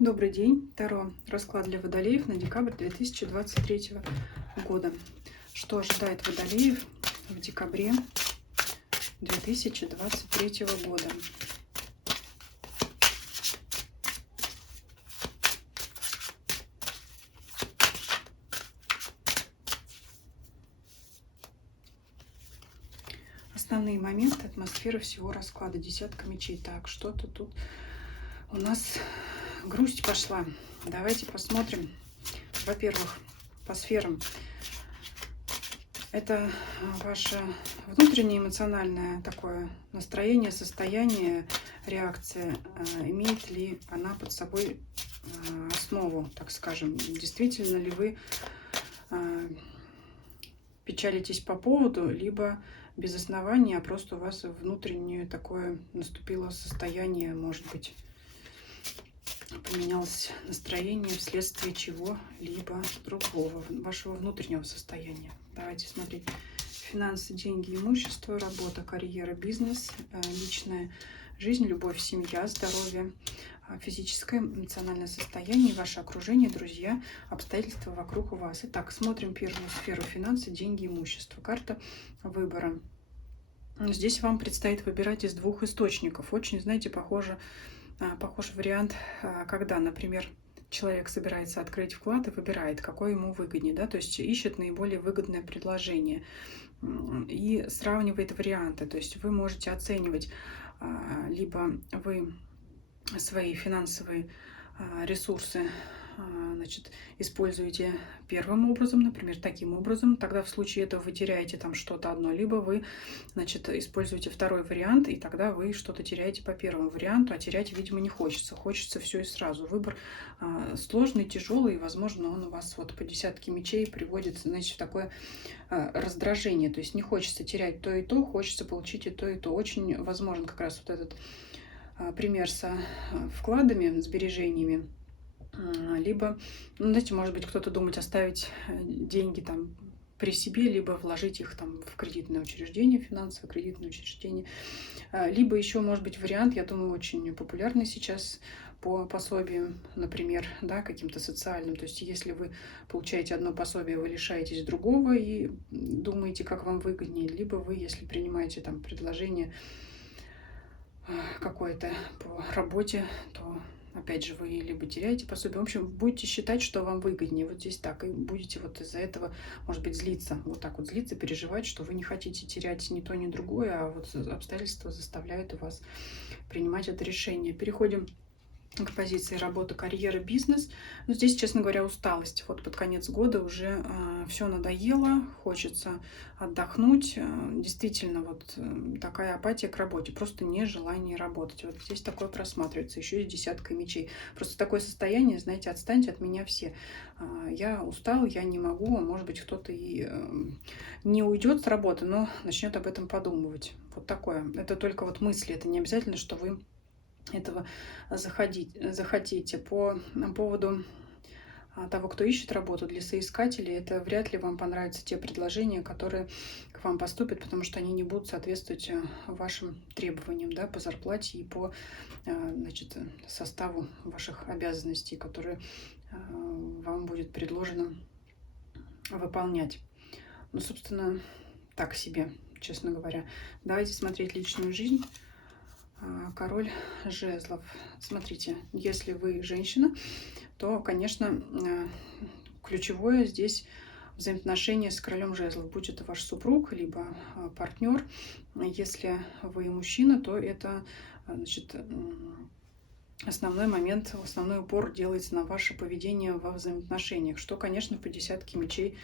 Добрый день. Таро. Расклад для водолеев на декабрь 2023 года. Что ожидает водолеев в декабре 2023 года? Основные моменты, атмосфера всего расклада. Десятка мечей. Так, что-то тут у нас грусть пошла. Давайте посмотрим. Во-первых, по сферам. Это ваше внутреннее эмоциональное такое настроение, состояние, реакция. Имеет ли она под собой основу, так скажем? Действительно ли вы печалитесь по поводу, либо без основания, а просто у вас внутреннее такое наступило состояние, может быть, поменялось настроение вследствие чего-либо другого, вашего внутреннего состояния. Давайте смотреть. Финансы, деньги, имущество, работа, карьера, бизнес, личная жизнь, любовь, семья, здоровье, физическое, эмоциональное состояние, ваше окружение, друзья, обстоятельства вокруг вас. Итак, смотрим первую сферу: финансы, деньги, имущество. Карта выбора. Здесь вам предстоит выбирать из двух источников. Очень, знаете, похож вариант, когда, например, человек собирается открыть вклад и выбирает, какой ему выгоднее, да, то есть ищет наиболее выгодное предложение и сравнивает варианты. То есть вы можете оценивать, либо вы свои финансовые ресурсы значит, используете первым образом, например, таким образом, тогда в случае этого вы теряете там что-то одно, либо вы, значит, используете второй вариант, и тогда вы что-то теряете по первому варианту, а терять, видимо, не хочется. Хочется все и сразу. Выбор сложный, тяжелый, и, возможно, он у вас вот по десятке мечей приводит, значит, в такое раздражение. То есть не хочется терять то и то, хочется получить и то, и то. Очень возможен как раз вот этот пример со вкладами, сбережениями. Либо, ну, знаете, может быть, кто-то думает оставить деньги там при себе, либо вложить их там в кредитное учреждение, финансовое кредитное учреждение. Либо еще может быть вариант, я думаю, очень популярный сейчас по пособиям, например, да, каким-то социальным. То есть если вы получаете одно пособие, вы лишаетесь другого и думаете, как вам выгоднее. Либо вы, если принимаете там предложение какое-то по работе, то опять же вы либо теряете пособие. В общем, будете считать, что вам выгоднее. Вот здесь так. И будете вот из-за этого, может быть, злиться. Вот так вот злиться, переживать, что вы не хотите терять ни то, ни другое, а вот обстоятельства заставляют вас принимать это решение. Переходим к позиции работа, карьера, бизнес. Но здесь, честно говоря, усталость. Вот под конец года уже все надоело, хочется отдохнуть. Действительно, вот такая апатия к работе, просто нежелание работать. Вот здесь такое просматривается, еще и десятка мечей. Просто такое состояние, знаете, отстаньте от меня все. Я устал, я не могу, может быть, кто-то и не уйдет с работы, но начнет об этом подумывать. Вот такое. Это только вот мысли, это не обязательно, что вы этого захотите. По поводу того, кто ищет работу, для соискателей, это вряд ли вам понравятся те предложения, которые к вам поступят, потому что они не будут соответствовать вашим требованиям, да, по зарплате и по, значит, составу ваших обязанностей, которые вам будет предложено выполнять. Ну, собственно, так себе, честно говоря. Давайте смотреть личную жизнь. Король жезлов. Смотрите, если вы женщина, то, конечно, ключевое здесь взаимоотношения с королем жезлов. Будь это ваш супруг, либо партнер. Если вы мужчина, то это, значит, основной момент, основной упор делается на ваше поведение во взаимоотношениях, что, конечно, по десятке мечей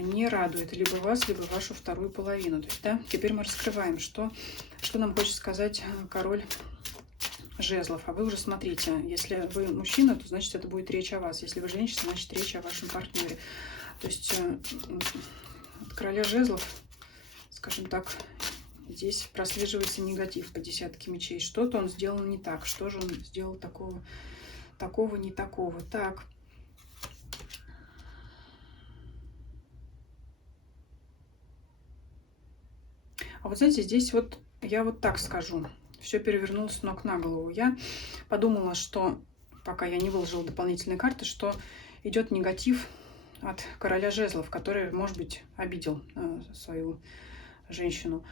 не радует либо вас, либо вашу вторую половину. То есть, да, теперь мы раскрываем, что нам хочет сказать король жезлов. А вы уже смотрите, если вы мужчина, то значит это будет речь о вас. Если вы женщина, значит речь о вашем партнере. То есть от короля жезлов, скажем так, здесь прослеживается негатив по десятке мечей. Что-то он сделал не так. Что же он сделал такого не такого? Так. А вот знаете, здесь вот я вот так скажу. Все перевернулось с ног на голову. Я подумала, что пока я не выложила дополнительные карты, что идет негатив от короля жезлов, который, может быть, обидел свою женщину.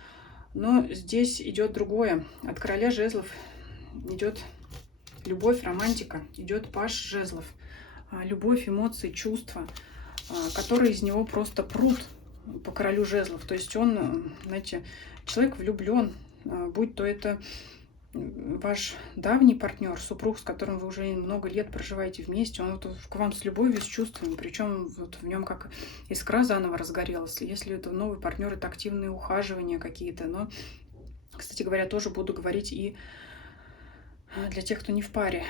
Но здесь идет другое. От короля жезлов идет любовь, романтика, идет паж жезлов. Любовь, эмоции, чувства, которые из него просто прут по королю жезлов. То есть он, знаете, человек влюблен, будь то это ваш давний партнер, супруг, с которым вы уже много лет проживаете вместе, он вот к вам с любовью, с чувствами, причем вот в нем как искра заново разгорелась. Если это новый партнер, это активные ухаживания какие-то. Но, кстати говоря, тоже буду говорить и для тех, кто не в паре.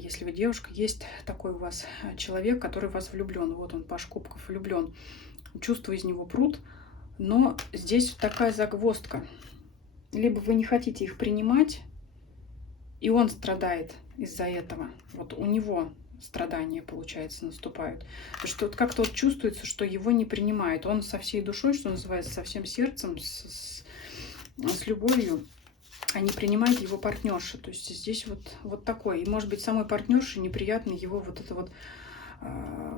Если вы девушка, есть такой у вас человек, который в вас влюблен. Вот он, паж кубков, влюблен. Чувства из него прут, но здесь такая загвоздка. Либо вы не хотите их принимать, и он страдает из-за этого. Вот у него страдания, получается, наступают. Потому что вот как-то вот чувствуется, что его не принимают. Он со всей душой, что называется, со всем сердцем, с любовью, а не принимает его партнерша. То есть здесь вот такой. И может быть самой партнерше неприятно его вот это вот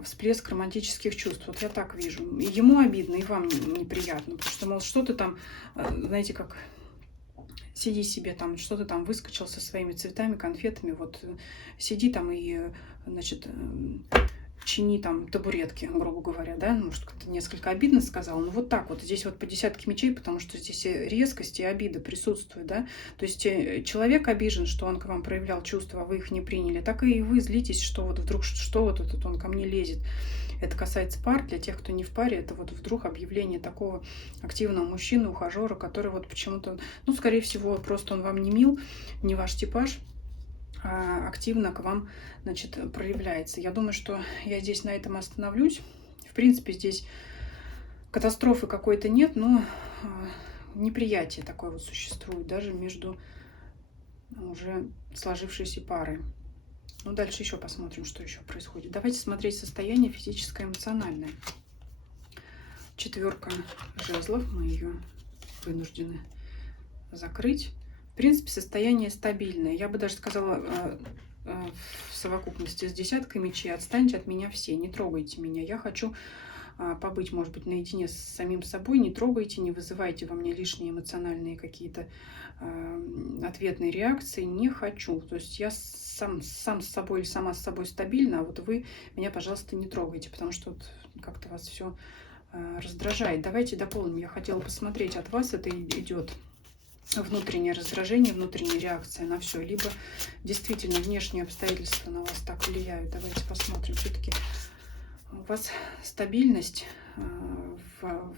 всплеск романтических чувств. Вот я так вижу. И ему обидно, и вам неприятно. Потому что, мол, что ты там, знаете, как... Сиди себе там, что ты там выскочил со своими цветами, конфетами, вот сиди там и, значит, чини там табуретки, грубо говоря, да, может, как-то несколько обидно сказал, но вот так вот, здесь вот по десятке мечей, потому что здесь и резкость, и обида присутствует, да, то есть человек обижен, что он к вам проявлял чувства, а вы их не приняли, так и вы злитесь, что вот вдруг, что вот этот он ко мне лезет. Это касается пар. Для тех, кто не в паре, это вот вдруг объявление такого активного мужчины, ухажера, который вот почему-то, ну, скорее всего, просто он вам не мил, не ваш типаж, а активно к вам, значит, проявляется. Я думаю, что я здесь на этом остановлюсь. В принципе, здесь катастрофы какой-то нет, но неприятие такое вот существует даже между уже сложившейся парой. Ну, дальше еще посмотрим, что еще происходит. Давайте смотреть состояние физическое, эмоциональное. Четверка жезлов. Мы ее вынуждены закрыть. В принципе, состояние стабильное. Я бы даже сказала в совокупности с десяткой мечей. Отстаньте от меня все, не трогайте меня. Я хочу побыть, может быть, наедине с самим собой. Не трогайте, не вызывайте во мне лишние эмоциональные какие-то ответные реакции. Не хочу. То есть я сам с собой или сама с собой стабильна, а вот вы меня, пожалуйста, не трогайте, потому что вот как-то вас все раздражает. Давайте дополним. Я хотела посмотреть, от вас это идет внутреннее раздражение, внутренняя реакция на все, либо действительно внешние обстоятельства на вас так влияют. Давайте посмотрим. Все-таки у вас стабильность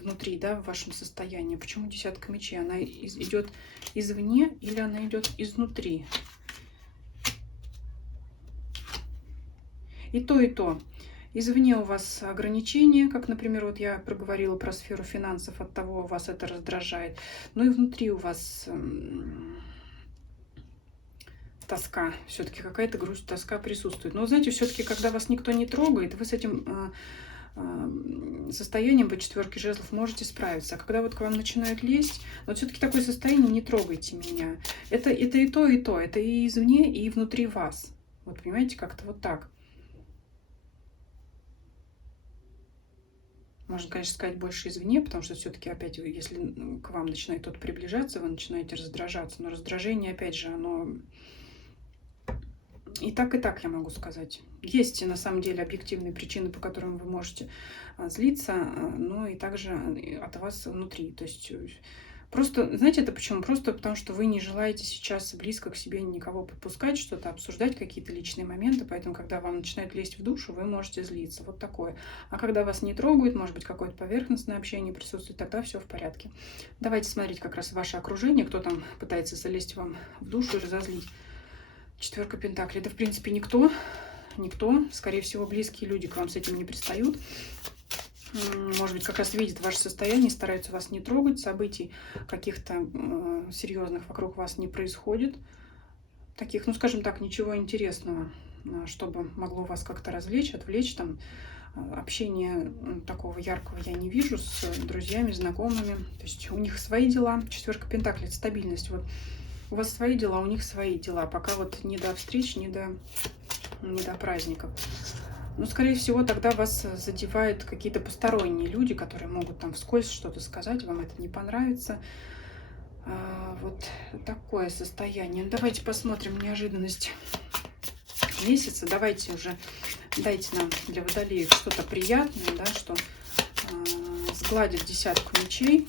внутри, да, в вашем состоянии. Почему десятка мечей? Она идет извне или она идет изнутри? И то, и то. Извне у вас ограничения, как, например, вот я проговорила про сферу финансов, от того вас это раздражает. Но и внутри у вас тоска, все-таки какая-то грусть, тоска присутствует. Но, знаете, все-таки, когда вас никто не трогает, вы с этим состоянием по четверке жезлов можете справиться. А когда вот к вам начинают лезть, вот все-таки такое состояние, не трогайте меня. Это и то, и то. Это и извне, и внутри вас. Вот понимаете, как-то вот так. Можно, конечно, сказать больше извне, потому что все-таки опять, если к вам начинает кто-то приближаться, вы начинаете раздражаться. Но раздражение, опять же, оно и так я могу сказать. Есть на самом деле объективные причины, по которым вы можете злиться, но и также от вас внутри. То есть просто, знаете, это почему? Просто потому, что вы не желаете сейчас близко к себе никого подпускать, что-то обсуждать, какие-то личные моменты. Поэтому, когда вам начинает лезть в душу, вы можете злиться. Вот такое. А когда вас не трогают, может быть, какое-то поверхностное общение присутствует, тогда все в порядке. Давайте смотреть как раз ваше окружение, кто там пытается залезть вам в душу и разозлить. Четверка пентаклей. Это, в принципе, никто. Скорее всего, близкие люди к вам с этим не пристают. Может быть, как раз видят ваше состояние, стараются вас не трогать. Событий каких-то серьезных вокруг вас не происходит. Таких, ну, скажем так, ничего интересного, чтобы могло вас как-то развлечь, отвлечь. Там общения такого яркого я не вижу с друзьями, знакомыми. То есть у них свои дела. Четверка пентаклей — это стабильность. Вот у вас свои дела, у них свои дела. Пока вот не до встреч, не до не до праздников. Ну, скорее всего, тогда вас задевают какие-то посторонние люди, которые могут там вскользь что-то сказать, вам это не понравится. Вот такое состояние. Давайте посмотрим неожиданность месяца. Давайте уже, дайте нам для водолеев что-то приятное, да, что сгладит десятку мечей.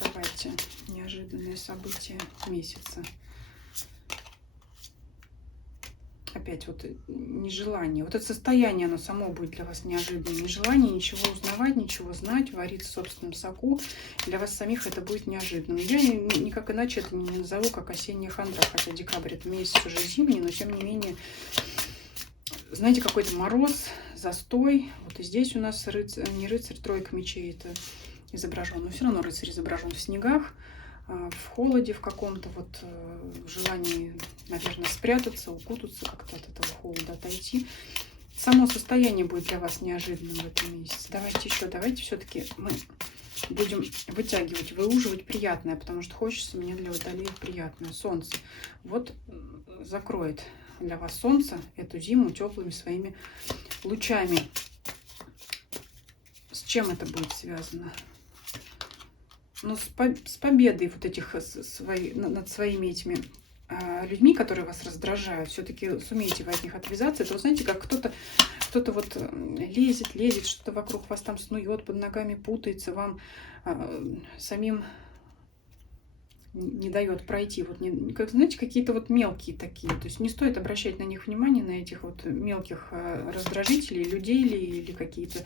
Давайте неожиданные события месяца. Опять вот нежелание. Вот это состояние, оно само будет для вас неожиданным. Нежелание ничего узнавать, ничего знать, вариться в собственном соку. Для вас самих это будет неожиданным. Я никак иначе это не назову, как осенняя хандра. Хотя декабрь это месяц уже зимний, но тем не менее, знаете, какой-то мороз, застой. Вот и здесь у нас не рыцарь, тройка мечей это изображен. Но все равно рыцарь изображен в снегах, в холоде в каком-то, вот в желании, наверное, спрятаться, укутаться, как-то от этого холода отойти. Само состояние будет для вас неожиданным в этом месяце. Давайте еще, давайте все-таки мы будем вытягивать, выуживать приятное, потому что хочется мне для водолеев приятное. Солнце. Вот закроет для вас солнце эту зиму теплыми своими лучами. С чем это будет связано? Ну, с победой вот этих над своими этими людьми, которые вас раздражают. Все-таки сумеете вы от них отвязаться. Это, вот знаете, как кто-то вот лезет, что-то вокруг вас там снует, под ногами путается, вам самим не дает пройти. Вот, как, знаете, какие-то вот мелкие такие. То есть не стоит обращать на них внимание, на этих вот мелких раздражителей, людей или какие-то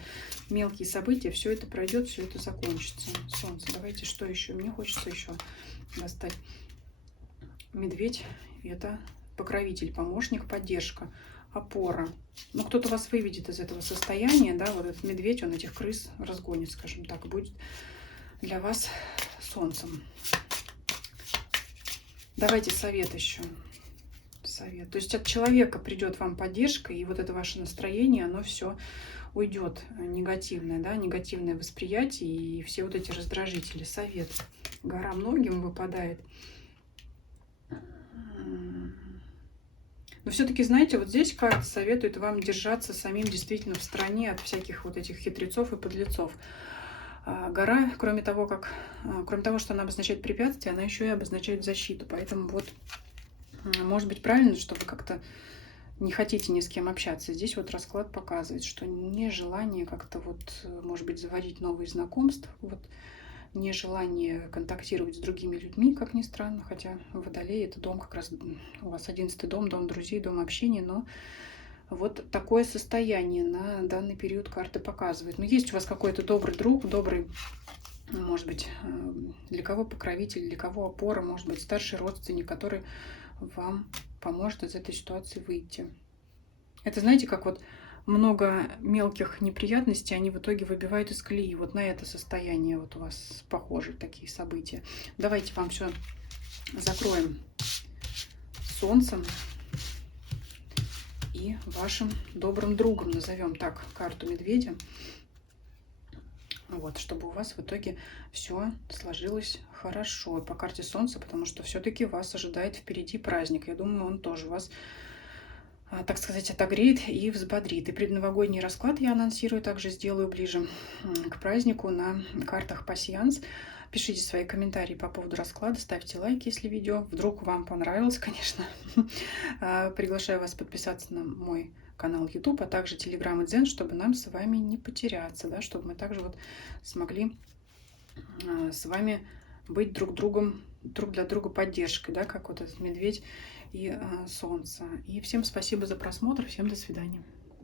мелкие события. Все это пройдет, все это закончится. Солнце. Давайте что еще? Мне хочется еще достать. Медведь — это покровитель, помощник, поддержка, опора. Ну, кто-то вас выведет из этого состояния, да, вот этот медведь, он этих крыс разгонит, скажем так, будет для вас солнцем. Давайте совет еще. Совет. То есть от человека придет вам поддержка, и вот это ваше настроение, оно все уйдет негативное, да, негативное восприятие и все вот эти раздражители. Совет. Гора многим выпадает. Но все-таки, знаете, вот здесь карта советует вам держаться самим действительно в стороне от всяких вот этих хитрецов и подлецов. Гора, кроме того, что она обозначает препятствие, она еще и обозначает защиту. Поэтому вот, может быть, правильно, что вы как-то не хотите ни с кем общаться. Здесь вот расклад показывает, что нежелание как-то вот, может быть, заводить новые знакомства, вот, нежелание контактировать с другими людьми, как ни странно, хотя Водолей — это дом как раз, у вас 11-й дом, дом друзей, дом общения, но вот такое состояние на данный период карты показывает. Но есть у вас какой-то добрый друг, добрый, может быть, для кого покровитель, для кого опора, может быть, старший родственник, который вам поможет из этой ситуации выйти. Это, знаете, как вот много мелких неприятностей, они в итоге выбивают из колеи. Вот на это состояние вот у вас похожи такие события. Давайте вам все закроем солнцем и вашим добрым другом, назовем так карту медведя. Вот, чтобы у вас в итоге все сложилось хорошо по карте солнца, потому что все-таки вас ожидает впереди праздник. Я думаю, он тоже вас, так сказать, отогреет и взбодрит. И предновогодний расклад я анонсирую, также сделаю ближе к празднику на картах пасьянс. Пишите свои комментарии по поводу расклада, ставьте лайки, если видео вдруг вам понравилось, конечно. Приглашаю вас подписаться на мой канал YouTube, а также Telegram и Дзен, чтобы нам с вами не потеряться, да, чтобы мы также вот смогли с вами быть друг для друга поддержкой, да, как вот этот медведь и солнце. И всем спасибо за просмотр, всем до свидания.